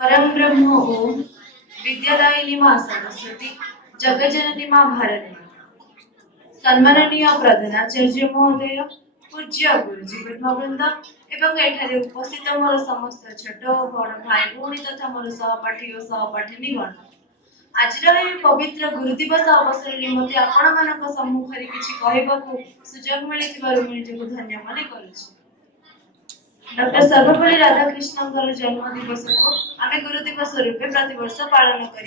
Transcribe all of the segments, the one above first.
परम ब्रह्म ओम विद्यादायिनी मां सरस्वती जगज्जननी मां भारती सम्माननीय प्रधानाचार्य महोदय पूज्य गुरुजी वृंद एवं एठारे उपस्थित मोर समस्त छोट बड़ भाई भौणी तथा मोर सहपाठी और सहपाठिनी गण आज पवित्र गुरु दिवस अवसर निमंते आपण मानक सम्मुख रे किछि कहबाकू सुजोग मिलिथिबारु मु निजको धन्य मने करूछि। डॉक्टर सर्वपल्ली राधाकृष्णन जन्म दिवस को आम गुरु दिवस रूपे प्रतिवर्ष पालन कर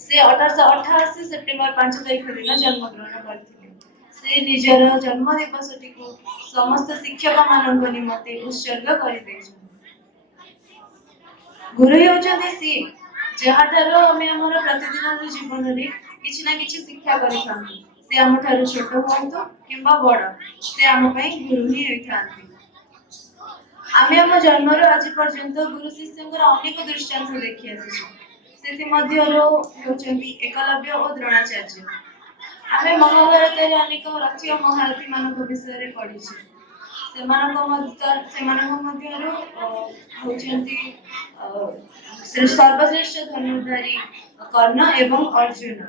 से 1888 सेप्टेम्बर 5 तारिख दिन जन्म ग्रहण करथिले। से निजर जन्म दिवस को समस्त शिक्षक मान निमंते उत्सर्ग कर गुरु होचंती सी जहादार आम आमर प्रतिदिन जीवन में किछि ना किछि शिक्षा करिथांतु। से आम ठारू छोट होंतु किंबा बड़ से आम पई गुरु ही होइथांती। आमे आम जन्मर आज पर्यंत गुरु शिष्यंकर अनेक दृष्टांत देखि आछी। सेति मध्यरो होचंती एकलव्य और द्रोणाचार्य। आमे महाभारत रे अनेक रथी और महारथी मानक विषय रे पढिछे। सेमानक मध्यरो होचंती सर्वश्रेष्ठ धनुर्धारी कर्ण एवं अर्जुन।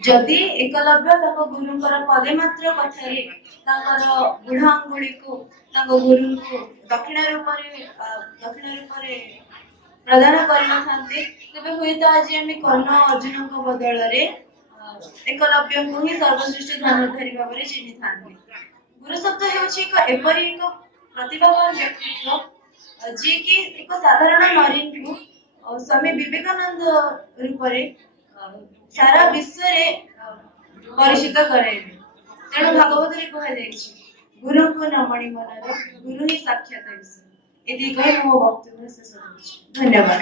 जदि एकलव्य गुरुंकर पदे मात्र कथारे बुढ़ा अंगुली को गुरु को दक्षिण रूप प्रदान करते तेज हुए आज आम कर्ण अर्जुन बदल एकलव्य को ही सर्वश्रेष्ठ धनुर्धारी भाव में चिन्हि था। गुरु शब्द एपरी एक प्रतिभावान व्यक्तित्व जी कि एक साधारण नारी को स्वामी विवेकानंद रूप सारा विश्व रे परिचित कराइबे। तेणु भागवत रे कहा जायछि गुरु को नमणि मनर गुरु ही साक्षात विश्व। एति कहि मो वक्तव्य शेष करूछि। धन्यवाद।